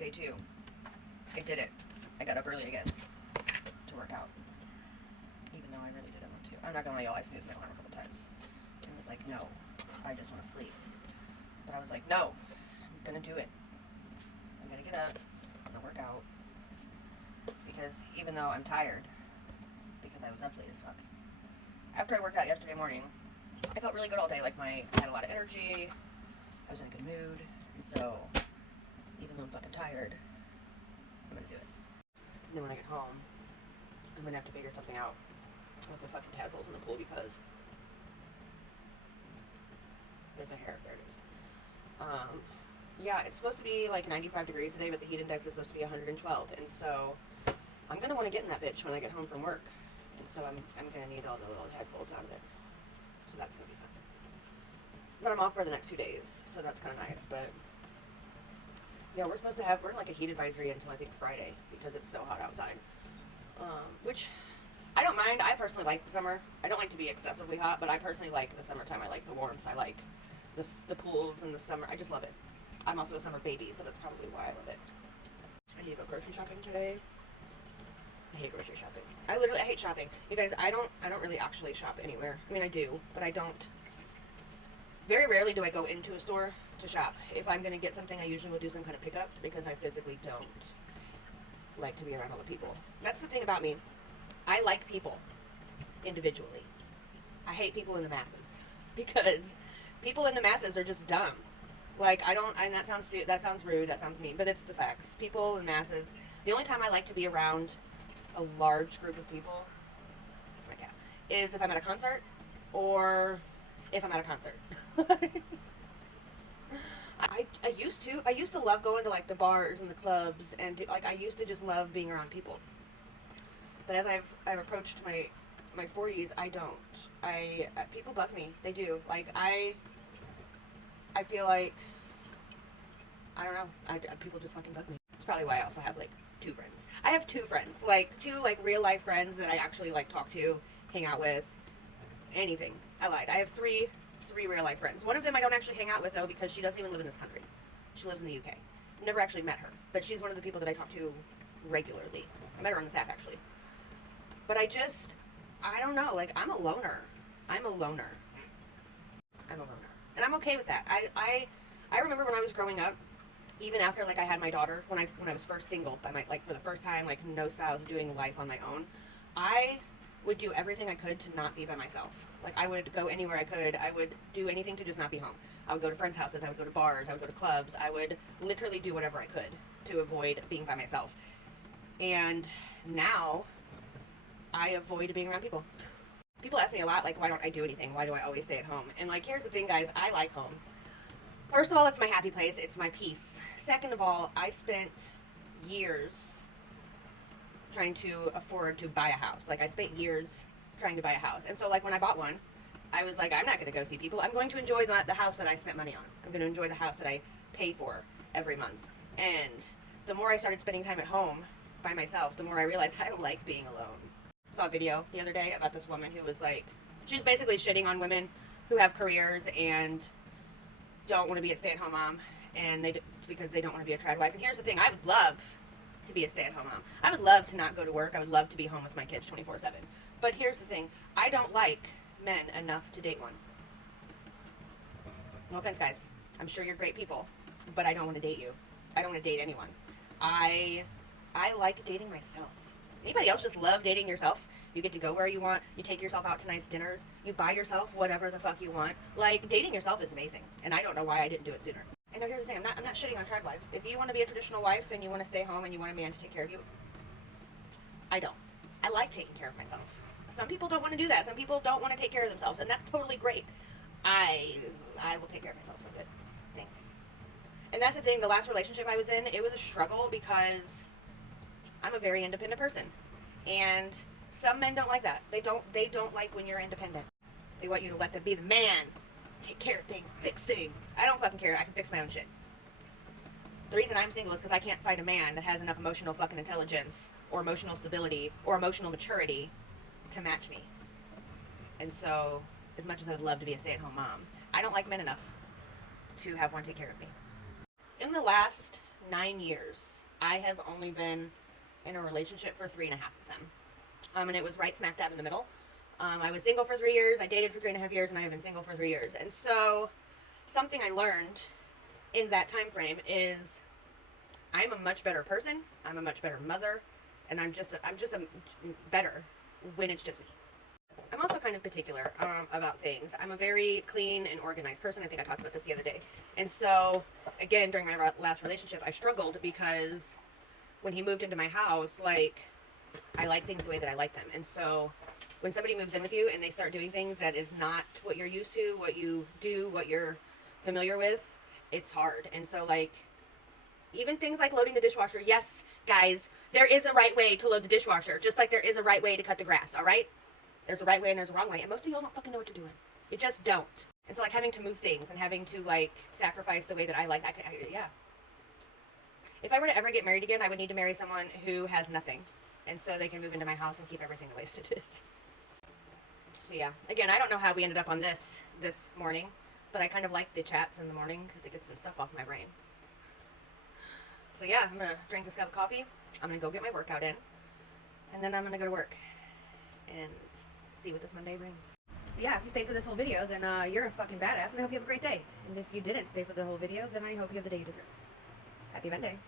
Day 2, I did it. I got up early again to work out. Even though I really didn't want to. I'm not gonna lie, y'all, I snoozed my alarm a couple times. And was like, no, I just want to sleep. But I was like, no, I'm gonna do it. I'm gonna get up, I'm gonna work out. Because even though I'm tired, because I was up late as fuck. After I worked out yesterday morning, I felt really good all day. Like I had a lot of energy, I was in a good mood, and so even though I'm fucking tired, I'm gonna do it. And then when I get home, I'm gonna have to figure something out with the fucking tadpoles in the pool because there's a hair. There it is. Yeah, it's supposed to be like 95 degrees today, but the heat index is supposed to be 112, and so I'm gonna want to get in that bitch when I get home from work, and so I'm gonna need all the little tadpoles out of it. So that's gonna be fun. But I'm off for the next 2 days, so that's kind of nice. But yeah, we're in like a heat advisory until I think Friday because it's so hot outside. Which I don't mind. I personally like the summer. I don't like to be excessively hot, but I personally like the summertime. I like the warmth. I like the pools in the summer. I just love it. I'm also a summer baby, so that's probably why I love it. I need to go grocery shopping today. I hate grocery shopping. I hate shopping. You guys, I don't really actually shop anywhere. I mean, I do, but I don't. Very rarely do I go into a store to shop. If I'm going to get something, I usually will do some kind of pickup because I physically don't like to be around all the people. That's the thing about me. I like people individually. I hate people in the masses because people in the masses are just dumb. Like, and that sounds rude, that sounds mean, but it's the facts. People in masses, the only time I like to be around a large group of people, that's my cat, is if I'm at a concert or if I'm at a concert. I used to love going to like the bars and the clubs and I used to just love being around people. But as I've approached my 40s, I don't. People bug me. They do. Like I feel like I don't know. People just fucking bug me. It's probably why I also have like 2 friends. I have 2 friends, like 2 like real life friends that I actually like talk to, hang out with, anything. I lied. I have 3 real life friends. One of them I don't actually hang out with though because she doesn't even live in this country. She lives in the UK. Never actually met her, but she's one of the people that I talk to regularly. I met her on the staff actually. But I don't know. Like I'm a loner. And I'm okay with that. I remember when I was growing up, even after like I had my daughter, when I was first single, for the first time, like no spouse, doing life on my own, I would do everything I could to not be by myself. Like I would go anywhere I could. I would do anything to just not be home. I would go to friends' houses. I would go to bars. I would go to clubs. I would literally do whatever I could to avoid being by myself. And now I avoid being around people. People ask me a lot, like, why don't I do anything? Why do I always stay at home? And, like, here's the thing, guys. I like home. First of all, it's my happy place. It's my peace. Second of all, I spent years trying to afford to buy a house. Like, I spent years trying to buy a house. And so, like, when I bought one, I was like, I'm not going to go see people. I'm going to enjoy the house that I spent money on. I'm going to enjoy the house that I pay for every month. And the more I started spending time at home by myself, the more I realized I like being alone. Saw a video the other day about this woman who was like, she was basically shitting on women who have careers and don't want to be a stay-at-home mom, and because they don't want to be a trad wife. And here's the thing, I would love to be a stay-at-home mom. I would love to not go to work. I would love to be home with my kids 24/7. But here's the thing, I don't like men enough to date one. No offense, guys. I'm sure you're great people, but I don't want to date you. I don't want to date anyone. I like dating myself. Anybody else just love dating yourself? You get to go where you want. You take yourself out to nice dinners. You buy yourself whatever the fuck you want. Like, dating yourself is amazing. And I don't know why I didn't do it sooner. And now here's the thing. I'm not shitting on trad wives. If you want to be a traditional wife and you want to stay home and you want a man to take care of you, I don't. I like taking care of myself. Some people don't want to do that. Some people don't want to take care of themselves. And that's totally great. I will take care of myself for a bit. Thanks. And that's the thing. The last relationship I was in, it was a struggle because I'm a very independent person, and some men don't like that. They don't like when you're independent. They want you to let them be the man, take care of things, fix things. I don't fucking care. I can fix my own shit. The reason I'm single is because I can't find a man that has enough emotional fucking intelligence or emotional stability or emotional maturity to match me. And so, as much as I would love to be a stay-at-home mom, I don't like men enough to have one take care of me. In the last 9 years, I have only been in a relationship for 3.5 of them. And it was right smack dab in the middle. I was single for 3 years, I dated for 3.5 years, and I have been single for 3 years. And so, something I learned in that time frame is I'm a much better person, I'm a much better mother, and I'm just a better when it's just me. I'm also kind of particular about things. I'm a very clean and organized person. I think I talked about this the other day. And so, again, during my last relationship, I struggled because when he moved into my house, like, I like things the way that I like them. And so, when somebody moves in with you and they start doing things that is not what you're used to, what you do, what you're familiar with, it's hard. And so, like, even things like loading the dishwasher, yes, guys, there is a right way to load the dishwasher, just like there is a right way to cut the grass, all right? There's a right way and there's a wrong way, and most of y'all don't fucking know what you're doing. You just don't. And so, like, having to move things and having to, like, sacrifice the way that I like, yeah. If I were to ever get married again, I would need to marry someone who has nothing, and so they can move into my house and keep everything the way it is. So, yeah. Again, I don't know how we ended up on this morning, but I kind of like the chats in the morning because it gets some stuff off my brain. So, yeah, I'm going to drink this cup of coffee. I'm going to go get my workout in, and then I'm going to go to work and see what this Monday brings. So yeah, if you stayed for this whole video, then you're a fucking badass, and I hope you have a great day. And if you didn't stay for the whole video, then I hope you have the day you deserve. Happy Monday.